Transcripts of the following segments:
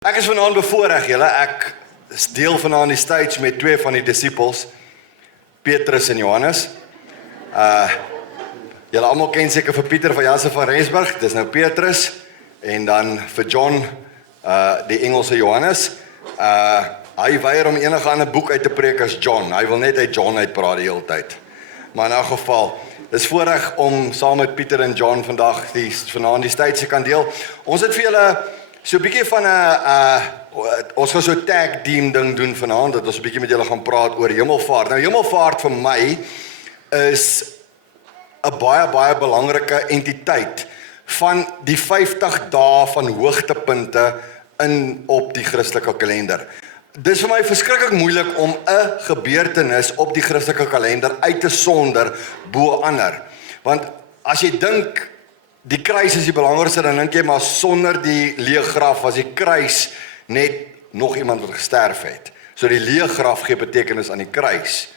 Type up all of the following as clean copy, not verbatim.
Ek is vanaand bevoorreg, julle. Ek is deel vanaand die stage met twee van die disippels, Petrus en Johannes. Julle almal ken seker vir Pieter van Jansen van Rensburg, dis nou Petrus, en dan vir John, die Engelse Johannes. Hy weier om enige ander boek uit te preek as John. Hy wil net uit John uitpraat die hele tyd. Maar in elk geval, dis voorreg om saam met Pieter en John vanaand die stage kan deel. Ons het vir julle so 'n bietjie van ons gaan so 'n tag team ding doen vanaand, dat ons 'n bietjie met julle gaan praat oor hemelvaart. Nou hemelvaart vir my is 'n baie belangrike entiteit van die 50 dae van hoogtepunte op die Christelike kalender. Dis vir my verskriklik moeilik om 'n gebeurtenis op die Christelike kalender uit te sonder bo ander. Want as jy dink die kruis is die belangrikste, dan dink jy maar sonder die leë graf was die kruis net nog iemand wat gesterf het. So die leë graf gee betekenis aan die kruis.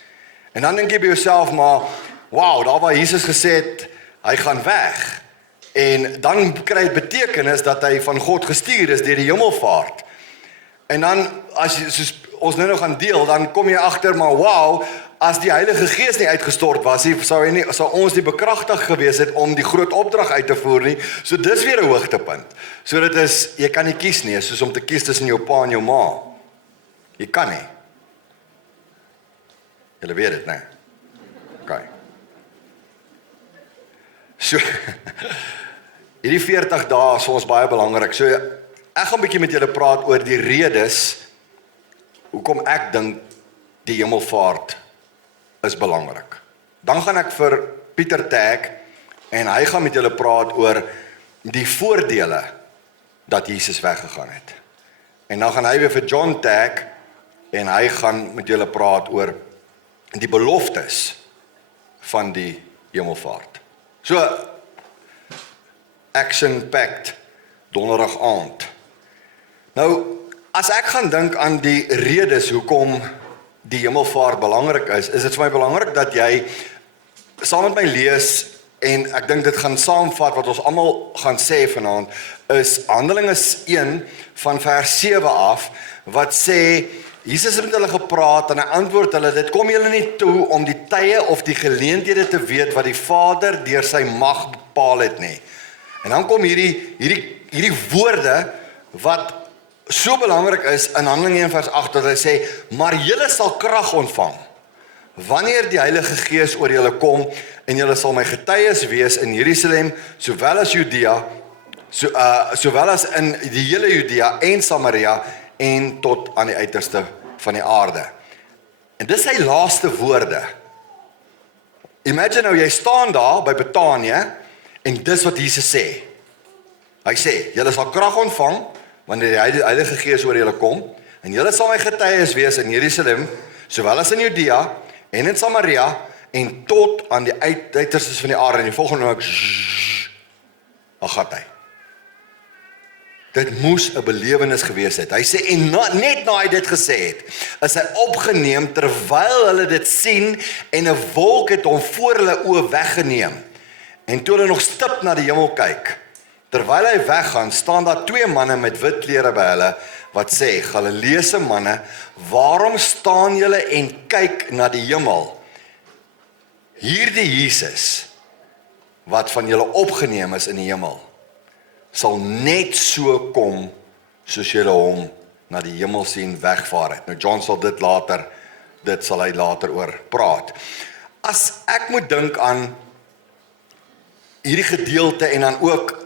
En dan dink jy by jouself maar, wow, daar waar Jesus gesê het, hy gaan weg. En dan kry dit betekenis dat hy van God gestuur is deur die hemelvaart. En dan, as jy, soos ons nou gaan deel, dan kom jy agter maar, wow, as die Heilige Gees nie uitgestort was, sou ons nie bekragtig gewees het om die groot opdrag uit te voer nie. So dis weer 'n hoogtepunt. So dit is, jy kan nie kies nie, soos om te kies tussen jou pa en jou ma. Jy kan nie. Julle weet dit, né? Okay. So, hierdie 40 dae is vir ons baie belangrik. So, ek gaan 'n bietjie met julle praat oor die redes hoekom ek dink die hemelvaart is belangrik. Dan gaan ek vir Pieter tag en hy gaan met julle praat oor die voordele dat Jesus weggegaan het. En dan gaan hy weer vir John tag en hy gaan met julle praat oor die beloftes van die hemelvaart. So, action-packed donderdag aand. Nou, as ek gaan dink aan die redes hoekom die hemelvaart belangrik is dit vir my belangrik dat jy saam met my lees, en ek dink dit gaan saamvat wat ons almal gaan sê vanaand, is Handelinge 1 van vers 7 af, wat sê, Jesus het met hulle gepraat en hy antwoord hulle, dit kom julle nie toe om die tye of die geleenthede te weet wat die Vader deur sy mag bepaal het nie. En dan kom hierdie woorde wat so belangrik is in Handelinge 1 vers 8, dat hy sê, maar julle sal krag ontvang, wanneer die Heilige Gees oor julle kom, en julle sal my getuies wees in Jerusalem, sowel as Judea, sowel as in die hele Judea en Samaria, en tot aan die uiterste van die aarde. En dis sy laaste woorde. Imagine nou, jy staan daar by Betanië, en dis wat Jesus sê. Hy sê, julle sal krag ontvang, wanneer die Heilige Gees oor julle kom, en julle sal my getuies wees in Jerusalem, sowel as in Judea, en in Samaria, en tot aan die uiterstes van die aarde, en die volgende ook, dan gaat hy. Dit moes 'n belewenis gewees het. Hy sê, en net na hy dit gesê het, is hy opgeneem, terwyl hulle dit sien, en 'n wolk het hom voor hulle oë weggeneem. En toe hulle nog stip na die hemel kyk, terwyl hy weggaan, staan daar twee manne met wit klere by hulle, wat sê, Galileese manne, waarom staan julle en kyk na die hemel? Hierdie Jesus, wat van julle opgeneem is in die hemel, sal net so kom, soos julle hom na die hemel sien wegvaar het. Nou John sal dit sal hy later oor praat. As ek moet dink aan hierdie gedeelte en dan ook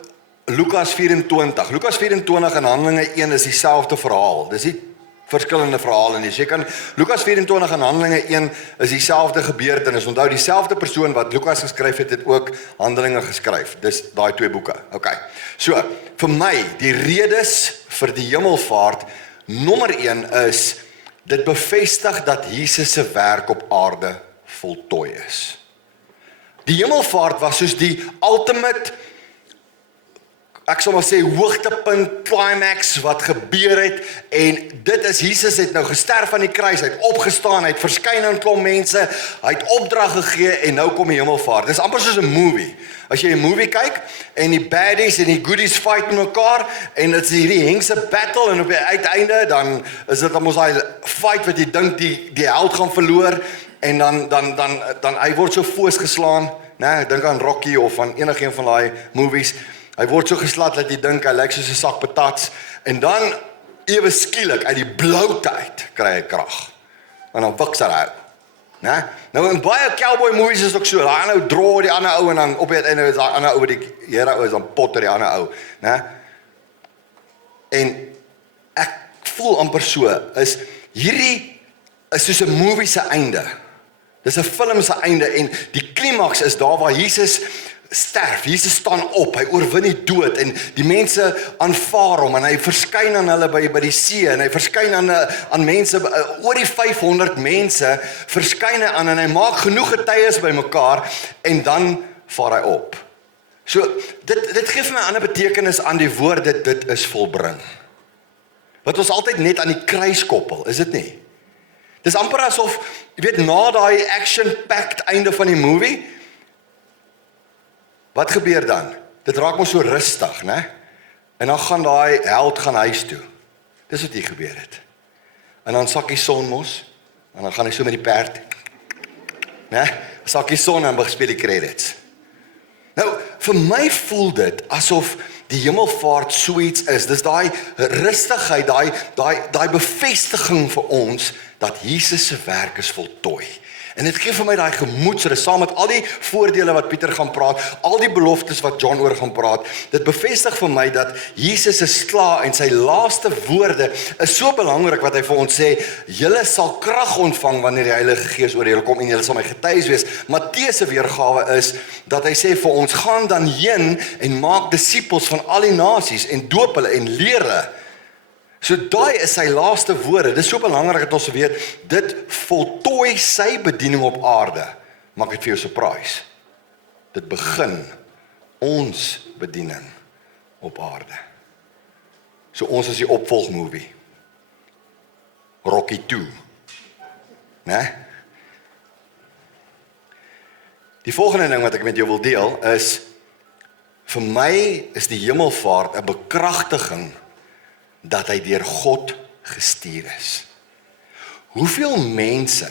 Lukas 24 en Handelinge 1 is dieselfde verhaal. Dis nie verskillende verhale nie. So jy kan Lukas 24 en Handelinge 1 is dieselfde gebeurtenis. Onthou, dieselfde persoon wat Lukas geskryf het ook Handelinge geskryf. Dis daai twee boeke. Okay. So, vir my, die redes vir die hemelvaart, nommer 1 is, dit bevestig dat Jesus se werk op aarde voltooi is. Die hemelvaart was soos die ultimate, ek sal maar sê, hoogtepunt, climax wat gebeur het, en dit is, Jesus het nou gesterf aan die kruis, hy het opgestaan, hy het verskyn aan 'n klomp mense, hy het opdrag gegee, en nou kom die hemelvaart. Dit is amper soos 'n movie. As jy 'n movie kyk en die baddies en die goodies fight met mekaar en dit is hierdie hengse battle en op die uiteinde dan is dit mos daai fight wat jy dink die held gaan verloor en dan hy word so foos geslaan, né? Ek dink aan Rocky of aan enige een van daai movies. Hy word so geslaan dat jy dink hy lyk soos 'n sak patats en dan ewe skielik uit die bloute uit kry hy krag. En dan wiks hy uit. Né? Nou in baie cowboy movies is ook so, daai ou draw die ander ou en dan op die einde is daai ander ou die Here ou is dan potter die ander ou, né? En ek voel amper so, is hierdie is soos 'n movie se einde. Dis 'n film se einde en die klimaks is daar waar Jesus sterf. Jesus staan op, hy oorwin die dood en die mense aanvaar hom en hy verskyn aan hulle by die see en hy verskyn aan mense, oor die 500 mense verskyn hy aan en hy maak genoeg getuies bymekaar en dan vaar hy op. So, dit gee vir my 'n ander betekenis aan die woord, dit is volbring. Wat ons altyd net aan die kruis koppel, is dit nie? Dis amper asof, jy weet, na daai action-packed einde van die movie, wat gebeur dan? Dit raak mos so rustig, né? En dan gaan daai held gaan huis toe. Dis wat hier gebeur het. En dan sak die son mos, en dan gaan hy so met die perd, né? Sak die son en bespeel die credits. Nou, vir my voel dit asof die hemelvaart so iets is. Dis daai rustigheid, daai bevestiging vir ons dat Jesus se werk is voltooi. En dit gee vir my daai gemoedsrus saam met al die voordele wat Pieter gaan praat, al die beloftes wat John oor gaan praat. Dit bevestig vir my dat Jesus is klaar en sy laaste woorde is so belangrik wat hy vir ons sê, julle sal krag ontvang wanneer die Heilige Gees oor julle kom en julle sal my getuies wees. Matteus se weergawe is dat hy sê vir ons, gaan dan heen en maak disippels van al die nasies en doop hulle en leer hulle. So daai is sy laaste woorde. Dit is so belangrik dat ons weet, dit voltooi sy bediening op aarde. Maak dit vir jou surprise. Dit begin ons bediening op aarde. So ons is die opvolgmovie. Rocky 2. Né? Die volgende ding wat ek met jou wil deel is, vir my is die hemelvaart 'n bekragtiging dat hy deur God gestuur is. Hoeveel mense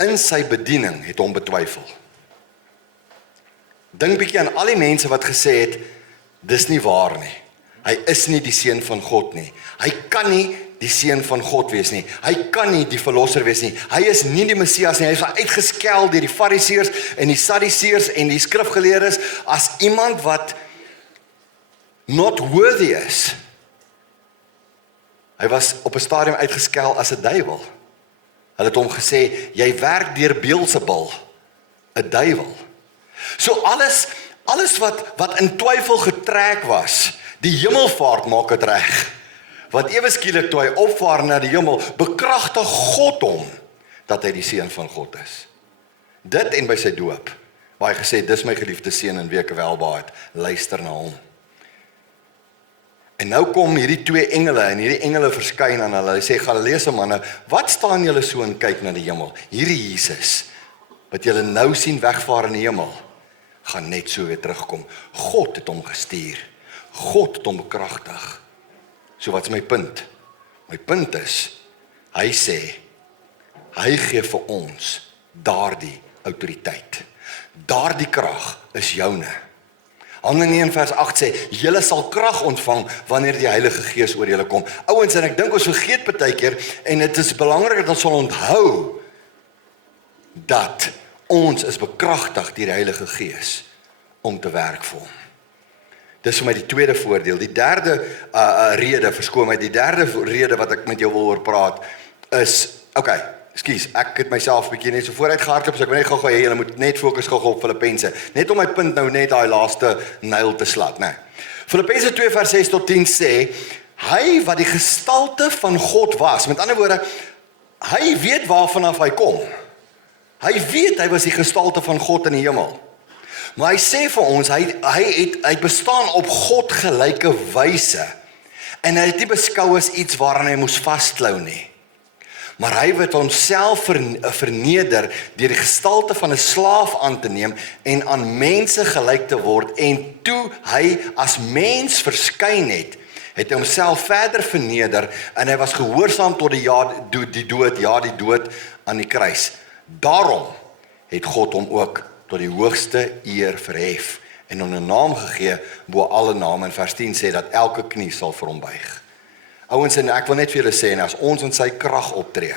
in sy bediening het hom betwyfel? Dink bietjie aan al die mense wat gesê het, dis nie waar nie. Hy is nie die seun van God nie. Hy kan nie die seun van God wees nie. Hy kan nie die verlosser wees nie. Hy is nie die Messias nie. Hy is uitgeskel deur die Fariseërs en die Sadduseërs en die skrifgeleerdes as iemand wat not worthy is. Hy was op 'n stadium uitgeskel as 'n duiwel. Hulle het hom gesê, jy werk deur Beelzebul, 'n duiwel. So alles wat in twyfel getrek was, die hemelvaart maak dit reg. Want ewe skielik toe hy opvaar na die hemel, bekragtig God hom dat hy die seun van God is. Dit en by sy doop, waar hy gesê, dis my geliefde seun in wie ek welbehaag het, luister na hom. En nou kom hierdie twee engele en hierdie engele verskyn aan hulle. Hy sê, Galileese manne, wat staan julle so en kyk na die hemel? Hierdie Jesus, wat julle nou sien wegvaar in die hemel, gaan net so weer terugkom. God het hom gestuur. God het hom bekragtig. So wat is my punt? My punt is, hy sê, hy gee vir ons daardie autoriteit. Daardie krag is joune. Handelinge 1 vers 8 sê, julle sal krag ontvang wanneer die Heilige Gees oor julle kom. Ouens, en ek dink ons vergeet baie keer, en dit is belangrik dat ons sal onthou, dat ons is bekragtig deur die Heilige Gees om te werk vir hom. Dis vir my die tweede voordeel. Die derde rede, verskoon my, die derde rede wat ek met jou wil oor praat, is, ek het myself 'n bietjie net so vooruit gehardloop, so ek wil net gou-gou hê julle moet net fokus gou-gou op Filippense. Net om my punt nou net daai laaste nyl te slat, né? Filippense 2 vers 6 tot 10 sê, hy wat die gestalte van God was, met ander woorde, hy weet waarvan af hy kom. Hy weet hy was die gestalte van God in die hemel. Maar hy sê vir ons, hy bestaan op God gelyke wyse, en hy het nie beskou as iets waaraan hy moes vasklou nie. Maar hy het homself verneder deur die gestalte van 'n slaaf aan te neem en aan mense gelyk te word. En toe hy as mens verskyn het, het hy homself verder verneder en hy was gehoorsaam tot die dood aan die kruis. Daarom het God hom ook tot die hoogste eer verhef en hom 'n naam gegee bo alle name. En vers 10 sê dat elke knie sal vir hom buig. Ouens, en ek wil net vir julle sê, en as ons in sy krag optree,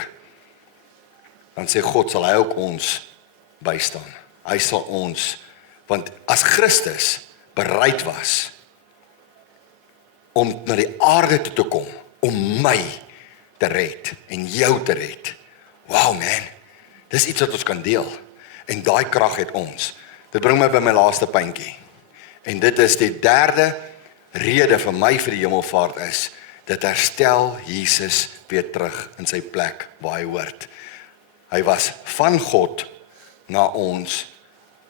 dan sê God, sal hy ook ons bystaan. Hy sal ons, want as Christus bereid was om na die aarde toe te kom, om my te red en jou te red. Wow man, dis iets wat ons kan deel. En daai krag het ons. Dit bring my by my laaste puntjie. En dit is die derde rede vir my vir die hemelvaart is, dit herstel Jesus weer terug in sy plek waar hy hoort. Hy was van God na ons,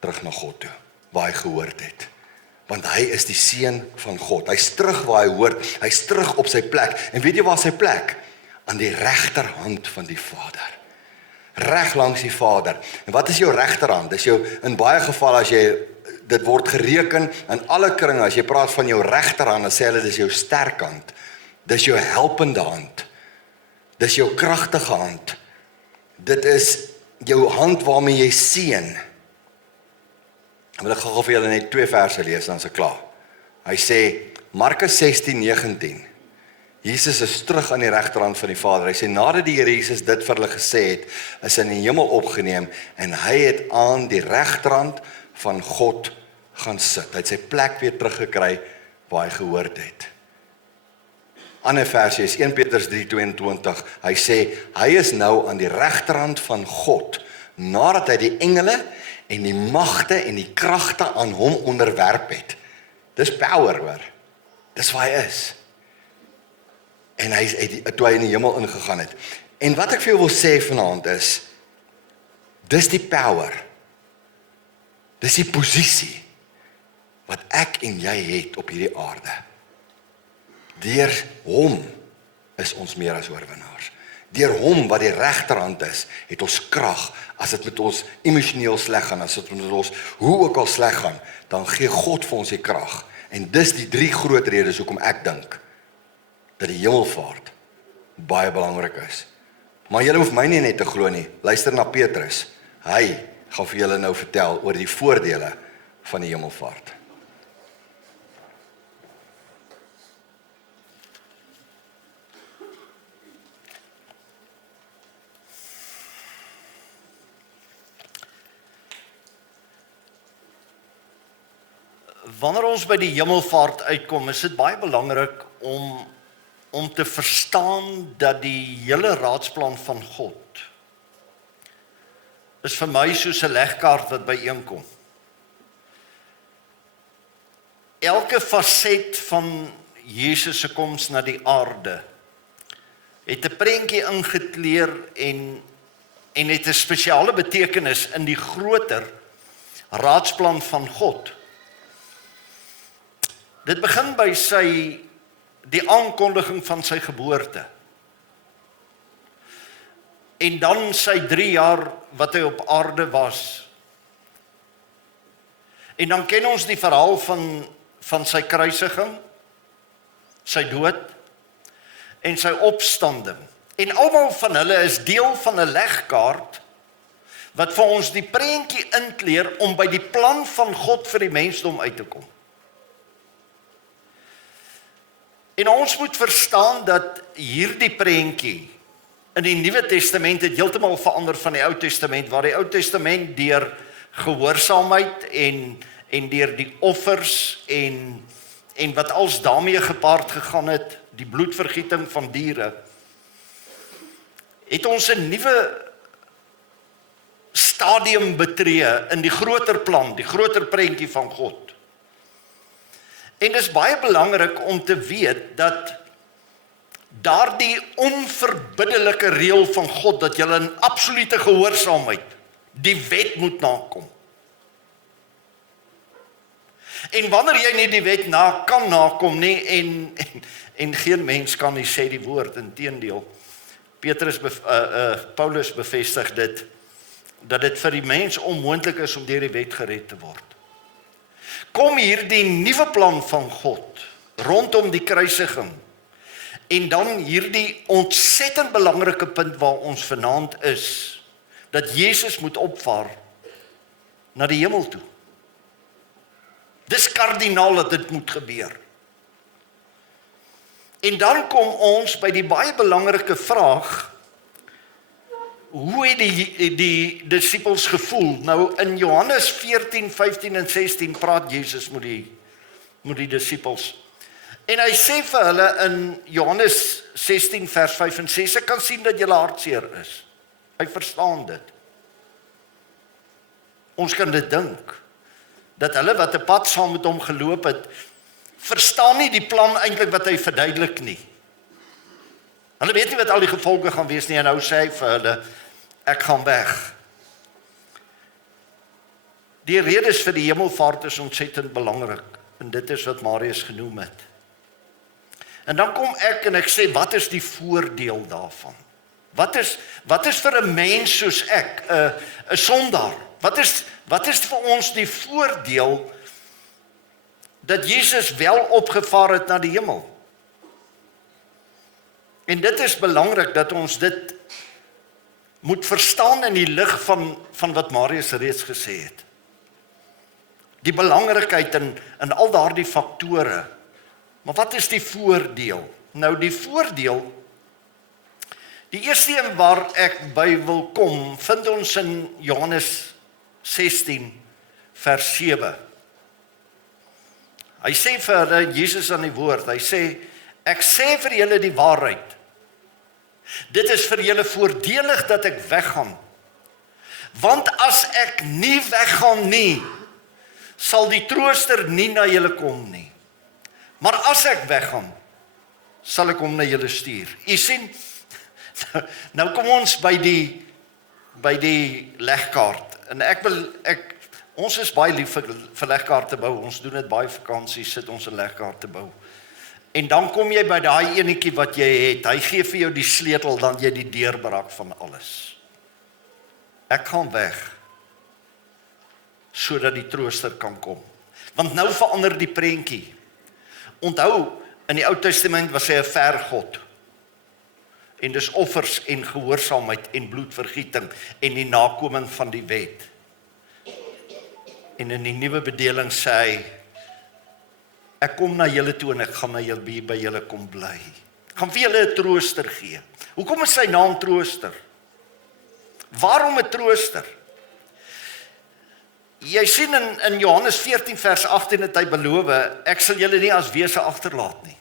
terug na God toe, waar hy gehoord het. Want hy is die seun van God. Hy's terug waar hy hoort. Hy's terug op sy plek. En weet jy waar sy plek? Aan die regterhand van die Vader. Reg langs die Vader. En wat is jou regterhand? Dis jou, in baie gevalle as jy, dit word gereken in alle kringe, as jy praat van jou regterhand, dan sê hulle dis jou sterkhand. Dis jou helpende hand. Dis jou kragtige hand. Dit is jou hand waarmee jy seën. Wil ek gou vir julle net 2 verse lees, dan is ek klaar. Hy sê, Markus 16:19, Jesus is terug aan die regterhand van die Vader. Hy sê, nadat die Here Jesus dit vir hulle gesê het, is hy in die hemel opgeneem, en hy het aan die regterhand van God gaan sit. Hy het sy plek weer teruggekry, waar hy gehoord het. Ander versie is 1 Petrus 3:22, hy sê, hy is nou aan die regterhand van God, nadat hy die engele en die magte en die kragte aan hom onderwerp het. Dis power, hoor. Dis waar hy is. En toe hy in die hemel ingegaan het. En wat ek vir jou wil sê vanaand is, dis die power, dis die posisie, wat ek en jy het op hierdie aarde. Deur hom is ons meer as oorwinnaars. Deur hom wat die regterhand is, het ons krag. As dit met ons emosioneel sleg gaan, as dit met ons hoe ook al sleg gaan, dan gee God vir ons die krag. En dis die 3 groot redes hoekom ek dink dat die hemelvaart baie belangrik is. Maar julle hoef my nie net te glo nie. Luister na Petrus. Hy gaan vir julle nou vertel oor die voordele van die hemelvaart. Wanneer ons by die hemelvaart uitkom, is dit baie belangrik om te verstaan dat die hele raadsplan van God is vir my soos 'n legkaart wat byeenkom. Elke faset van Jesus se koms na die aarde het 'n prentjie ingekleur en het 'n spesiale betekenis in die groter raadsplan van God. Dit begin by die aankondiging van sy geboorte. En dan sy 3 jaar wat hy op aarde was. En dan ken ons die verhaal van sy kruisiging, sy dood en sy opstanding. En almal van hulle is deel van 'n legkaart wat vir ons die prentjie inkleer om by die plan van God vir die mensdom uit te kom. En ons moet verstaan dat hierdie prentjie in die Nuwe Testament het heeltemal verander van die Ou Testament, waar die Ou Testament deur gehoorsaamheid en deur die offers en wat als daarmee gepaard gegaan het, die bloedvergieting van diere, het ons 'n nuwe stadium betree in die groter plan, die groter prentjie van God. En dit is baie belangrik om te weet dat daardie onverbiddelike reël van God, dat jy in absolute gehoorsaamheid die wet moet nakom. En wanneer jy nie die wet kan nakom nie, en geen mens kan nie sê die woord, inteendeel, Paulus bevestig dit, dat dit vir die mens onmoontlik is om deur die wet gered te word. Kom hier die nuwe plan van God, rondom die kruisiging, en dan hierdie ontsettend belangrike punt waar ons vanaand is, dat Jezus moet opvaar na die hemel toe. Dis kardinaal dat dit moet gebeur. En dan kom ons by die baie belangrike vraag, hoe het die disippels gevoel? Nou in Johannes 14, 15 en 16 praat Jezus met die disippels. En hy sê vir hulle in Johannes 16 vers 5 en 6, ek kan sien dat julle hartseer is. Hy verstaan dit. Ons kan dit dink, dat hulle wat 'n pad saam met hom geloop het, verstaan nie die plan eintlik wat hy verduidelik nie. Hulle weet nie wat al die gevolge gaan wees nie, en nou sê hy vir hulle, ek gaan weg. Die redes vir die hemelvaart is ontsettend belangrik, en dit is wat Marius genoem het. En dan kom ek en ek sê, wat is die voordeel daarvan? Wat is vir 'n mens soos ek, 'n sondaar? Wat is vir ons die voordeel dat Jesus wel opgevaar het na die hemel? En dit is belangrik dat ons dit moet verstaan in die lig van wat Marius reeds gesê het. Die belangrikheid in al daardie faktore. Maar wat is die voordeel? Nou die voordeel, die eerste een waar ek by wil kom, vind ons in Johannes 16 vers 7. Hy sê vir hulle, Jesus aan die woord, hy sê, ek sê vir julle die waarheid. Dit is vir julle voordelig dat ek weggaan. Want as ek nie weggaan nie, sal die trooster nie na julle kom nie. Maar as ek weggaan, sal ek hom na julle stuur. U sien, nou kom ons by die legkaart. En ons is baie lief vir legkaarte bou. Ons doen dit baie vakansies, sit ons 'n legkaarte bou. En dan kom jy by daai enetjie wat jy het. Hy gee vir jou die sleutel, dan jy die deurbraak van alles. Ek gaan weg, sodat die trooster kan kom. Want nou verander die prentjie. Onthou, in die Ou Testament was hy 'n vergod. En dis offers en gehoorsaamheid en bloedvergieting en die nakoming van die wet. En in die nuwe bedeling sê hy, ek kom na julle toe en ek gaan by julle kom bly. Ek gaan vir julle 'n trooster gee. Hoekom is sy naam trooster? Waarom 'n trooster? Jy sien in Johannes 14 vers 18 het hy beloof, ek sal julle nie as wese agterlaat nie.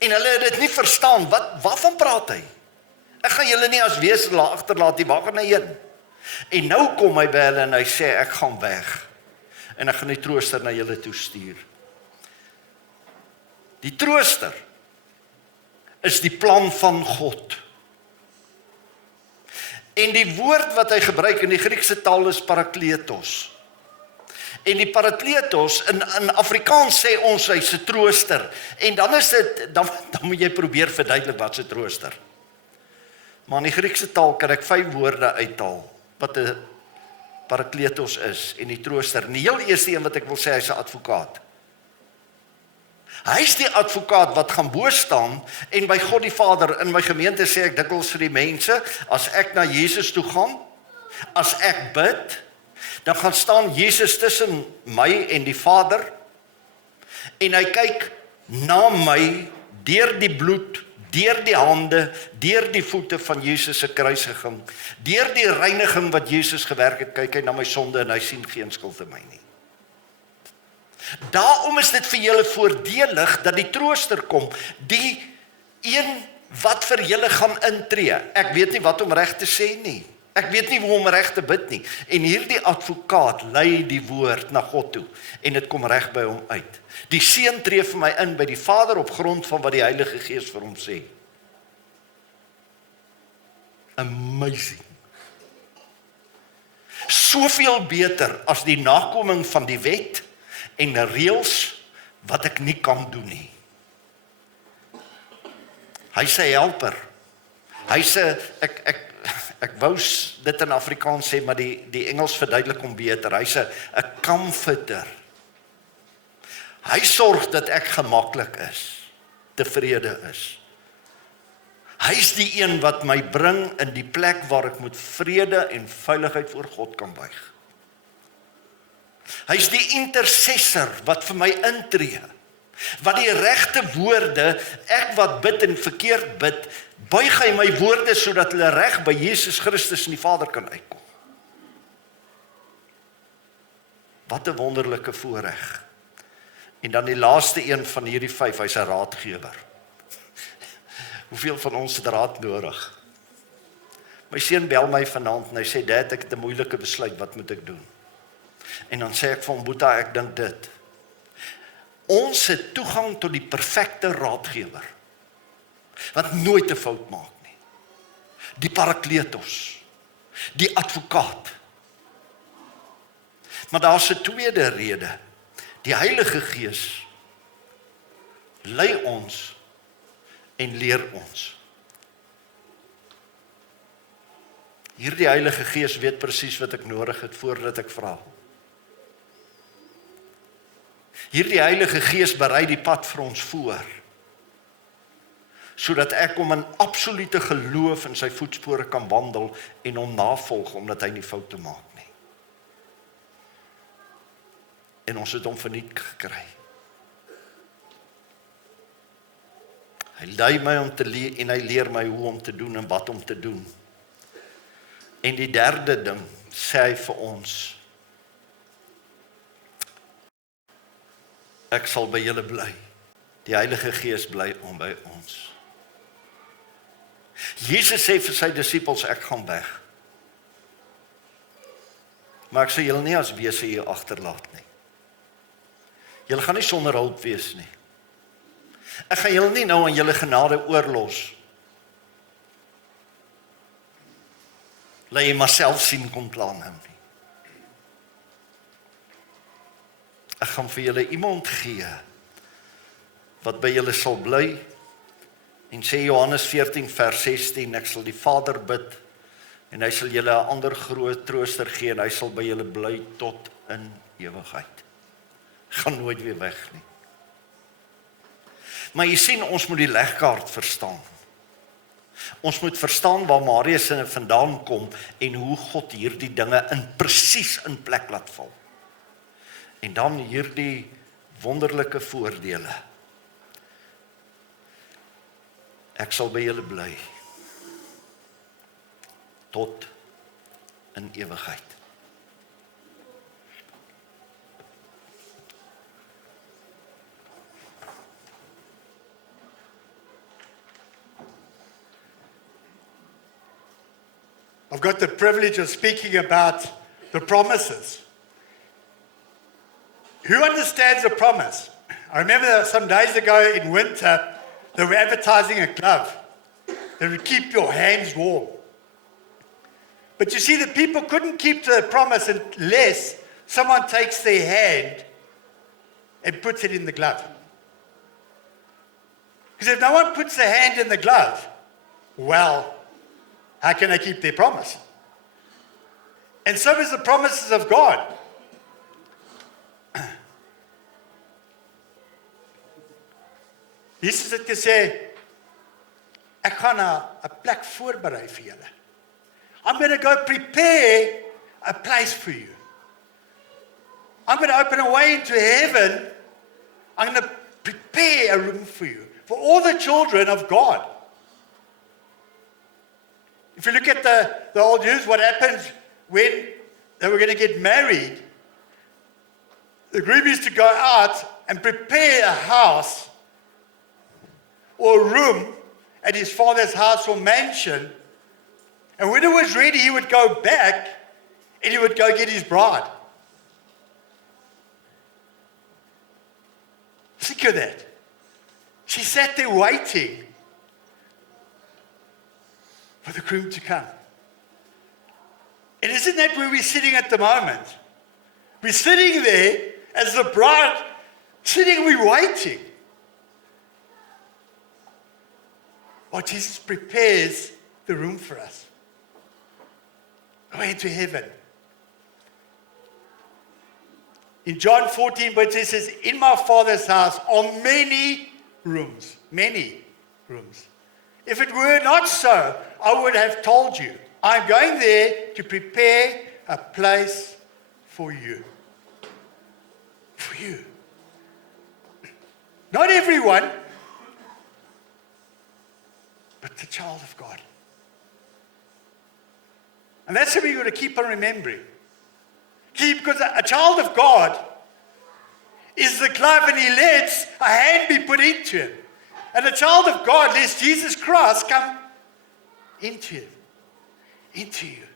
En hulle het dit nie verstaan, waarvan praat hy? Ek gaan julle nie as wese agterlaat nie, waar gaan hy heen? En nou kom hy by hulle en hy sê, ek gaan weg. En ek gaan die trooster na julle toe stuur. Die trooster is die plan van God. En die woord wat hy gebruik in die Griekse taal is parakletos. En die parakletos, in Afrikaans sê ons hy's 'n trooster. En dan is dit, dan moet jy probeer verduidelik wat 'n trooster. Maar in die Griekse taal kan ek 5 woorde uithaal wat 'n parakletos is en die trooster. En die heel eerste een wat ek wil sê, hy's 'n advokaat. Hy is die advokaat wat gaan bo staan en by God die Vader, in my gemeente sê ek dikwels vir die mense, as ek na Jesus toe gaan, as ek bid, dan gaan staan Jesus tussen my en die Vader, en hy kyk na my, deur die bloed, deur die hande, deur die voete van Jesus se kruisiging, deur die reiniging wat Jesus gewerk het, kyk hy na my sonde en hy sien geen skuld in my nie. Daarom is dit vir julle voordelig dat die trooster kom, die een wat vir julle gaan intree. Ek weet nie wat om reg te sê nie. Ek weet nie hoe om reg te bid nie. En hierdie advokaat lei die woord na God toe en dit kom reg by hom uit. Die Seun tree vir my in by die Vader op grond van wat die Heilige Gees vir hom sê. Amazing. Soveel beter as die nakoming van die wet en reëls wat ek nie kan doen nie. Hy's 'n helper. Hy's 'n ek wou dit in Afrikaans sê, maar die Engels verduidelik hom beter. Hy's 'n comforter. Hy sorg dat ek gemaklik is, tevrede is. Hy's die een wat my bring in die plek waar ek met vrede en veiligheid voor God kan buig. Hy's die intercessor wat vir my intree, wat die regte woorde, ek wat bid en verkeerd bid, buig hy my woorde sodat hulle reg by Jesus Christus en die Vader kan uitkom. Wat 'n wonderlike voorreg. En dan die laaste een van hierdie 5, hy's 'n raadgewer. Hoeveel van ons het raad nodig? My seun bel my vanaand en hy sê, Dad, ek het 'n moeilike besluit, wat moet ek doen? En dan sê ek vir hom, Boeta, ek dink dit. Ons het toegang tot die perfekte raadgewer, wat nooit 'n fout maak nie. Die Parakletos, die advokaat. Maar daar's 'n tweede rede. Die Heilige Gees lei ons en leer ons. Hierdie Heilige Gees weet presies wat ek nodig het voordat ek vra. Hierdie Heilige Gees berei die pad vir ons voor, sodat ek hom in absolute geloof in sy voetspore kan wandel en hom navolg, omdat hy nie foute maak nie. En ons het hom verniet gekry. Hy lei my om te leer en hy leer my hoe om te doen en wat om te doen. En die derde ding sê hy vir ons, ek sal by julle bly. Die Heilige Gees bly om by ons. Jesus sê vir sy disippels, ek gaan weg. Maar ek sal julle nie as wese hier agterlaat nie. Julle gaan nie sonder hulp wees nie. Ek gaan julle nie nou aan julle genade oorlos. Laat jy maar self sien kom plan hom nie. Ek gaan vir julle iemand gee wat by julle sal bly en sê Johannes 14 vers 16, ek sal die Vader bid en hy sal julle 'n ander groot trooster gee en hy sal by julle bly tot in ewigheid. Gaan nooit weer weg nie. Maar jy sien, ons moet die legkaart verstaan. Ons moet verstaan waar Marius vandaan kom en hoe God hierdie dinge presies in plek laat val. En dan hierdie wonderlike voordele. Ek sal by julle bly tot in ewigheid. I've got the privilege of speaking about the promises. Who understands a promise? I remember some days ago in winter, they were advertising a glove that would keep your hands warm. But you see, the people couldn't keep the promise unless someone takes their hand and puts it in the glove. Because if no one puts their hand in the glove, well, how can they keep their promise? And so is the promises of God. Jesus het gesê, ek gaan 'n plek voorberei vir julle. I'm going to go prepare a place for you. I'm going to open a way into heaven. I'm going to prepare a room for you, for all the children of God. If you look at the old Jews, what happens when they were going to get married, the groom used to go out and prepare a house or a room at his father's house or mansion, and when it was ready, he would go back and he would go get his bride. Think of that. She sat there waiting for the groom to come. And isn't that where we're sitting at the moment? We're sitting there as the bride, we're waiting. Oh, Jesus prepares the room for us. Way to heaven. In John 14, but it says, in my Father's house are many rooms. Many rooms. If it were not so, I would have told you. I'm going there to prepare a place for you. For you. Not everyone, but the child of God. And that's what we've got to keep on remembering. Because a child of God is the glove and he lets a hand be put into him. And a child of God lets Jesus Christ come into him. Into you.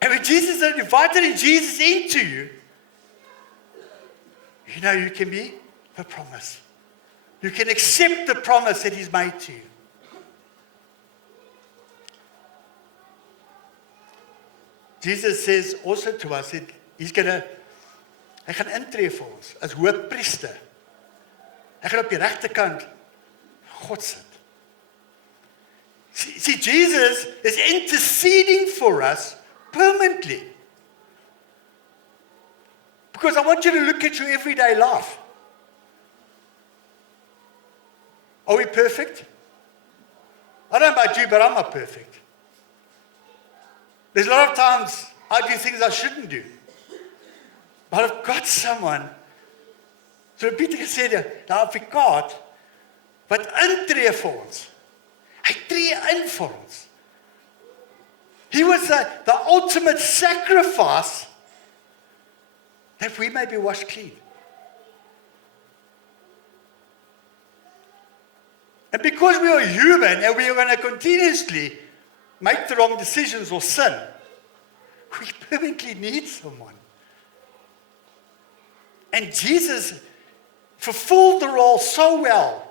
And when Jesus is invited Jesus into you, you know you can be the promise. You can accept the promise that he's made to you. Jesus says also to us that hy gaan intree vir ons as hoofpriester. Hy gaan op die regterkant God sit. See, Jesus is interceding for us permanently. Because I want you to look at your everyday life. Are we perfect? I don't know about you, but I'm not perfect. There's a lot of times I do things I shouldn't do. But I've got someone, so Pieter gesê, nou advokaat, wat intree vir ons. Hy tree in vir ons. He was the ultimate sacrifice that we may be washed clean. And because we are human and we are going to continuously make the wrong decisions or sin, we permanently need someone. And Jesus fulfilled the role so well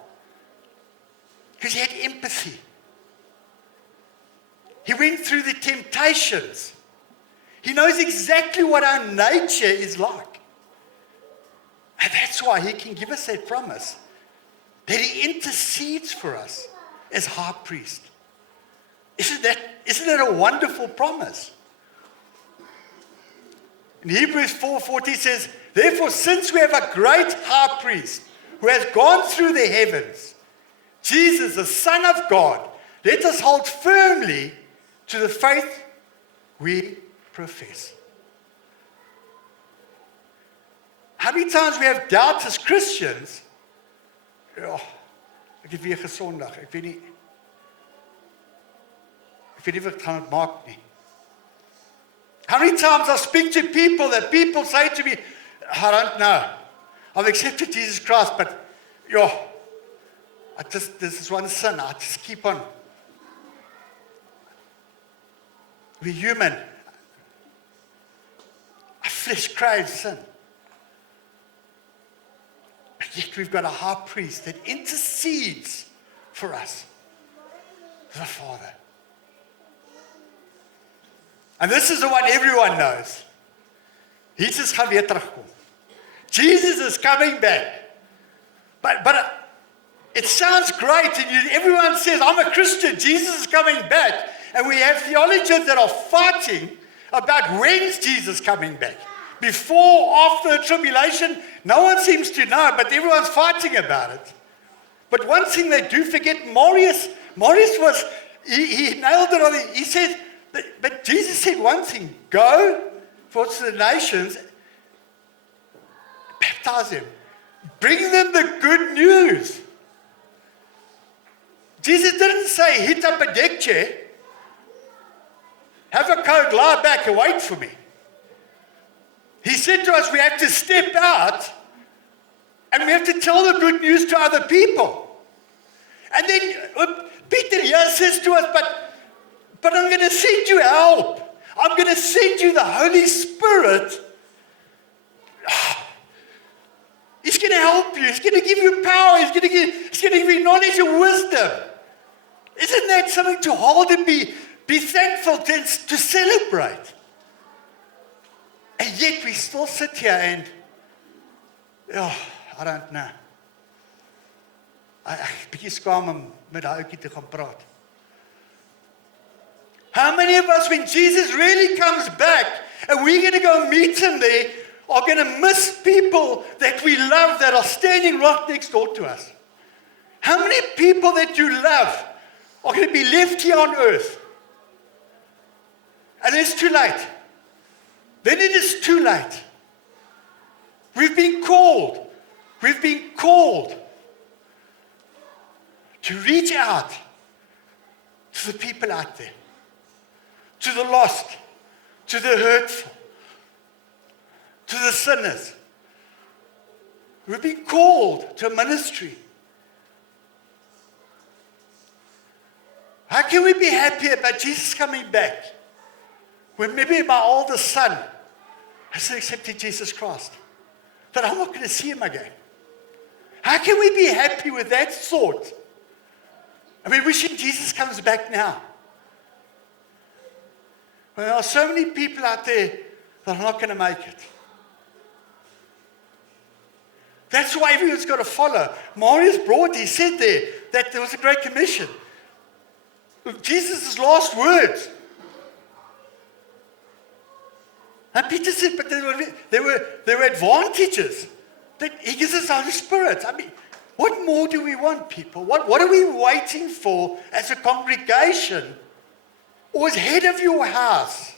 because he had empathy. He went through the temptations. He knows exactly what our nature is like. And that's why he can give us that promise that he intercedes for us as high priest. Isn't that a wonderful promise? In Hebrews 4:40 says, therefore, since we have a great high priest who has gone through the heavens, Jesus, the Son of God, let us hold firmly to the faith we profess. How many times we have doubts as Christians? Ja, ek het weer gesondig. Ek weet nie wat ek gaan het maak nie. How many times I speak to people that people say to me, I don't know. I've accepted Jesus Christ, but this is one sin. I just keep on. We're human. Our flesh craves sin. But yet we've got a high priest that intercedes for us. The Father. And this is the one everyone knows. Jesus gaan weer terugkom. Jesus is coming back. But it sounds great, and everyone says, I'm a Christian, Jesus is coming back. And we have theologians that are fighting about when's Jesus coming back. Before, after the tribulation, no one seems to know, but everyone's fighting about it. But one thing they do forget, Marius was, he nailed it on it. He said, but Jesus said one thing, go to the nations, baptize them, bring them the good news. Jesus didn't say, hit up a deck chair, have a coat, lie back and wait for me. He said to us, we have to step out and we have to tell the good news to other people. And then Peter here says to us, but I'm going to send you help. I'm going to send you the Holy Spirit. He's going to help you. He's going to give you power. He's going to give you knowledge and wisdom. Isn't that something to hold and be thankful to celebrate? And yet we still sit here and, I don't know. Ek bietjie skaam om met daai ouetjie te gaan praat. How many of us, when Jesus really comes back, and we're going to go meet him there, are going to miss people that we love that are standing right next door to us? How many people that you love are going to be left here on earth? And it's too late. Then it is too late. We've been called. We've been called to reach out to the people out there, to the lost, to the hurtful, to the sinners. We've been called to a ministry. How can we be happy about Jesus coming back when maybe my oldest son has accepted Jesus Christ, that I'm not going to see him again? How can we be happy with that thought? And we're wishing Jesus comes back now. Well, there are so many people out there that are not going to make it. That's why everyone's got to follow. Marius brought, he said there that there was a great commission. Jesus' last words. And Peter said, but there were advantages. That he gives us the Holy Spirit. I mean, what more do we want, people? What are we waiting for as a congregation or as head of your house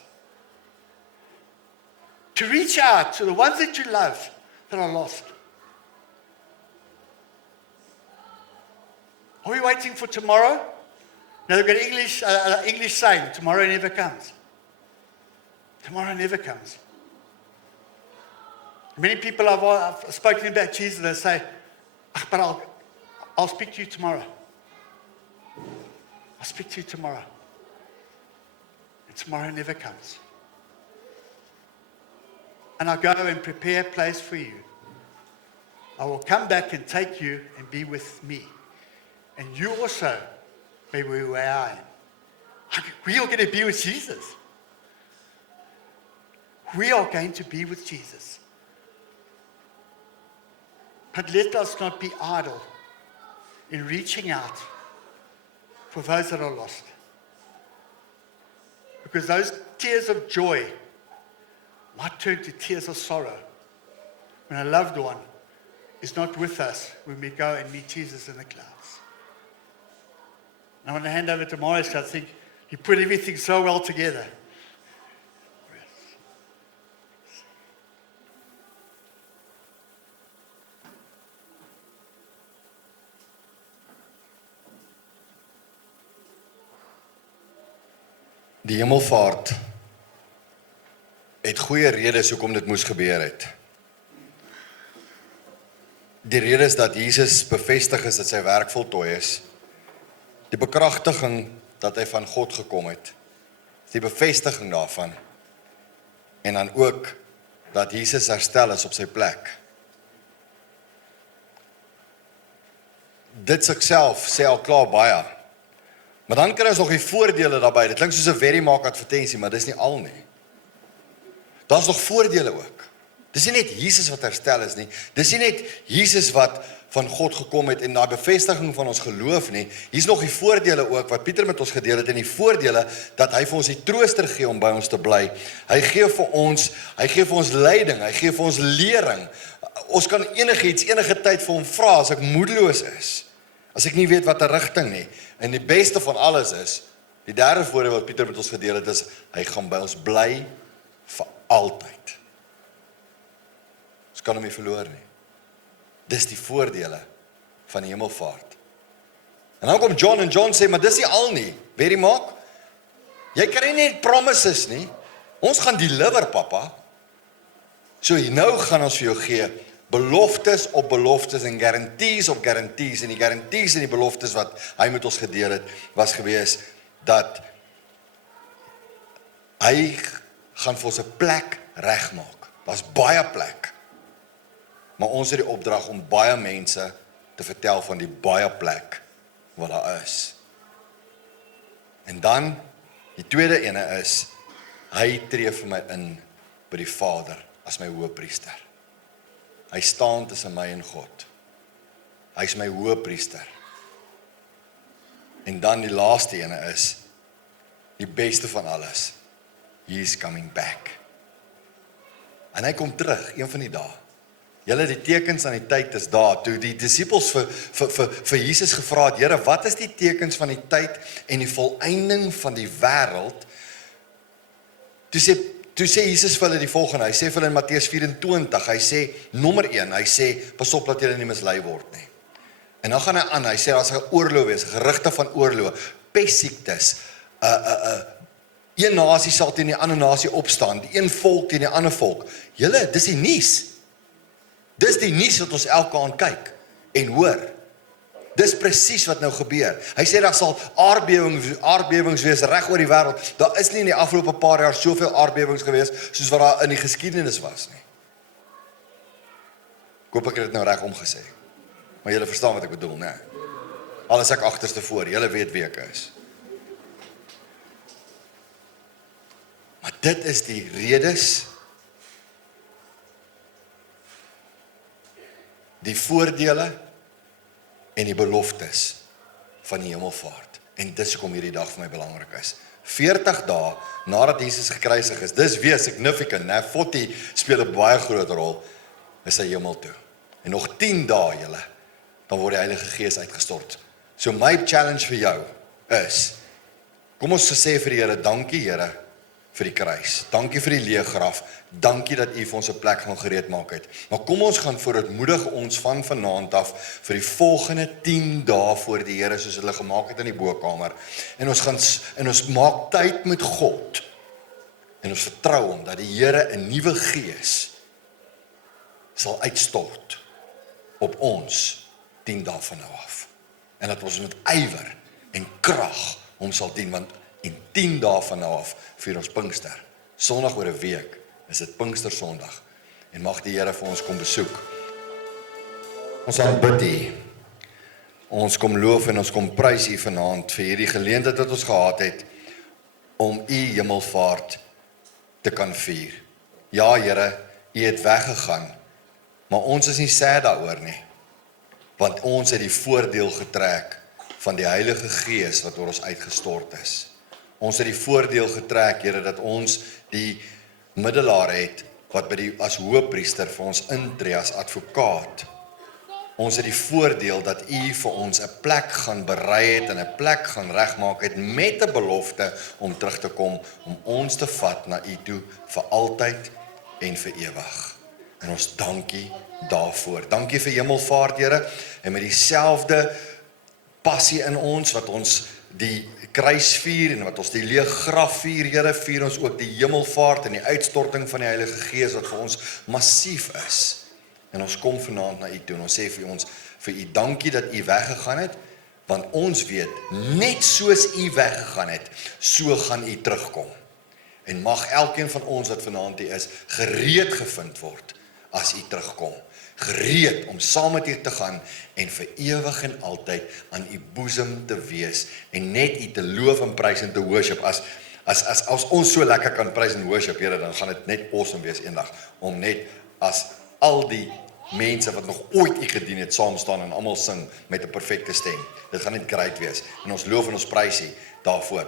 to reach out to the ones that you love that are lost? Are we waiting for tomorrow? Now they've got English saying, tomorrow never comes. Tomorrow never comes. Many people I've spoken about Jesus, they say, but I'll speak to you tomorrow. I'll speak to you tomorrow. And tomorrow never comes. And I'll go and prepare a place for you. I will come back and take you and be with me. And you also may be where I am. We are going to be with Jesus. We are going to be with Jesus. But let us not be idle in reaching out for those that are lost. Because those tears of joy might turn to tears of sorrow when a loved one is not with us when we go and meet Jesus in the clouds. And I want to hand over to Marius. I think he put everything so well together. Die hemelvaart het goeie redes hoekom dit moes gebeur het. Die rede is dat Jesus bevestig is dat sy werk voltooi is. Die bekragtiging dat hy van God gekom het. Die bevestiging daarvan. En dan ook dat Jesus herstel is op sy plek. Dit self sê al klaar baie. Maar dan kry ons nog die voordele daarbey. Dit klink soos 'n Verimaak advertensie, maar dis nie al nie. Daar's nog voordele ook. Dis nie net Jesus wat herstel is nie. Dis nie net Jesus wat van God gekom het en daai bevestiging van ons geloof nie. Hier's nog die voordele ook wat Pieter met ons gedeel het, en die voordele dat hy vir ons die trooster gee om by ons te bly. Hy gee vir ons leiding, hy gee vir ons lering. Ons kan enige tyd vir hom vra as ek moedeloos is. As ek nie weet wat 'n rigting nie. En die beste van alles is, die derde voordeel wat Pieter met ons gedeel het is, hy gaan by ons bly vir altyd. Ons kan hom nie verloor nie. Dis die voordele van die hemelvaart. En dan kom John en John sê, maar dis nie al nie. Verimaak, jy kry nie net promises nie. Ons gaan deliver, papa. So nou gaan ons vir jou gee beloftes op beloftes en guarantees op guarantees. En die guarantees en die beloftes wat hy met ons gedeel het, was gewees dat hy gaan vir ons 'n plek regmaak. Daar's baie plek. Maar ons het die opdrag om baie mense te vertel van die baie plek wat daar is. En dan, die tweede ene is, hy tree vir my in by die Vader as my hoëpriester. Hy staan tussen my en God. hy is my hoëpriester. En dan die laaste ene is, die beste van alles, he is coming back. En hy kom terug, een van die dae. Julle, die tekens aan die tyd is daar, toe die disippels vir Jesus gevra het, Here, wat is die tekens van die tyd en die volëinding van die wêreld? Toe sê Jesus vir hulle die volgende, hy sê vir hulle in Matteus 24, hy sê, nommer 1, hy sê, pas op dat julle nie mislei word nie. En dan gaan hy aan, hy sê, daar sal oorlog wees, gerugte van oorlog, pestsiektes, een nasie sal teen die ander nasie opstaan, die een volk teen die ander volk. Julle, dis die nuus. Dis die nuus wat ons elke aand kyk en hoor. Dis presies wat nou gebeur. Hy sê daar sal aardbewings wees reg oor die wêreld. Daar is nie in die afgelope paar jaar soveel aardbewings gewees soos wat daar in die geskiedenis was nie. Ek hoop ek het dit nou reg omgesê. Maar julle verstaan wat ek bedoel, né? Al is ek agterste voor, julle weet wie ek is. Maar dit is die redes, die voordele en die beloftes van die hemelvaart. En dis hoekom hierdie dag vir my belangrik is. 40 dae nadat Jesus gekruisig is, dis weer significant, né? 40 speel 'n baie groot rol, is hy hemel toe. En nog 10 dae, julle, dan word die Heilige Gees uitgestort. So my challenge vir jou is, kom ons sê vir die Here, dankie Here, vir die kruis. Dankie vir die leë graf. Dankie dat U vir ons 'n plek gaan gereed maak het. Maar kom ons gaan vooruitmoedig ons van vanaand af vir die volgende 10 dae voor die Here soos hulle gemaak het in die bokkamer. En ons maak tyd met God. En ons vertrou hom dat die Here 'n nuwe gees sal uitstort op ons 10 dae van nou af. En dat ons met ywer en krag hom sal dien, want en 10 dae van nou af vier ons Pinkster. Sondag oor 'n week is dit Pinkstersondag. En mag die Here vir ons kom besoek. Ons aanbid U. Ons kom loof en ons kom prys U vanaand vir hierdie geleentheid wat ons gehad het om U hemelvaart te kan vier. Ja Here, U het weggegaan, maar ons is nie sad daaroor nie. Want ons het die voordeel getrek van die Heilige Gees wat oor ons uitgestort is. Ons het die voordeel getrek, Here, dat ons die middelaar het, wat as hoëpriester vir ons intree as advokaat. Ons het die voordeel dat U vir ons 'n plek gaan berei het en 'n plek gaan regmaak het met 'n belofte om terug te kom, om ons te vat na U toe vir altyd en vir ewig. En ons dankie daarvoor. Dankie vir hemelvaart, Here, en met dieselfde passie in ons, wat ons die kruis vier en wat ons die leë graf vier, Here, vier ons ook die hemelvaart en die uitstorting van die Heilige Gees wat vir ons massief is. En ons kom vanaand na U toe en ons sê vir U dankie dat U weggegaan het, want ons weet, net soos U weggegaan het, so gaan U terugkom. En mag elkeen van ons wat vanaand hier is, gereed gevind word as U terugkom. Gereed om saam met U te gaan en vir ewig en altyd aan U boesem te wees en net U te loof en prys en te worship. As ons so lekker kan prys en worship, Here, dan gaan dit net awesome wees eendag om net as al die mense wat nog ooit U gedien het, saam staan en almal sing met 'n perfekte stem. Dit gaan net great wees. En ons loof en ons prys U daarvoor.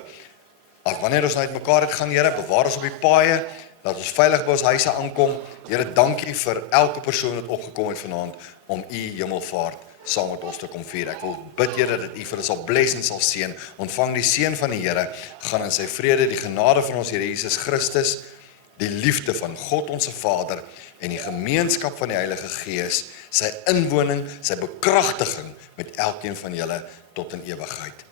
As wanneer ons nou uitmekaar het gaan, Here, bewaar ons op die paaie, laat ons veilig by ons huise aankom. Here, dankie vir elke persoon wat opgekom het vanaand om U hemelvaart saam met ons te kom vier. Ek wil bid, Here, dat U vir ons sal bless en sal seën. Ontvang die seën van die Here, gaan in sy vrede, die genade van ons Here Jesus Christus, die liefde van God ons Vader en die gemeenskap van die Heilige Gees, sy inwoning, sy bekragtiging met elkeen van julle tot in ewigheid.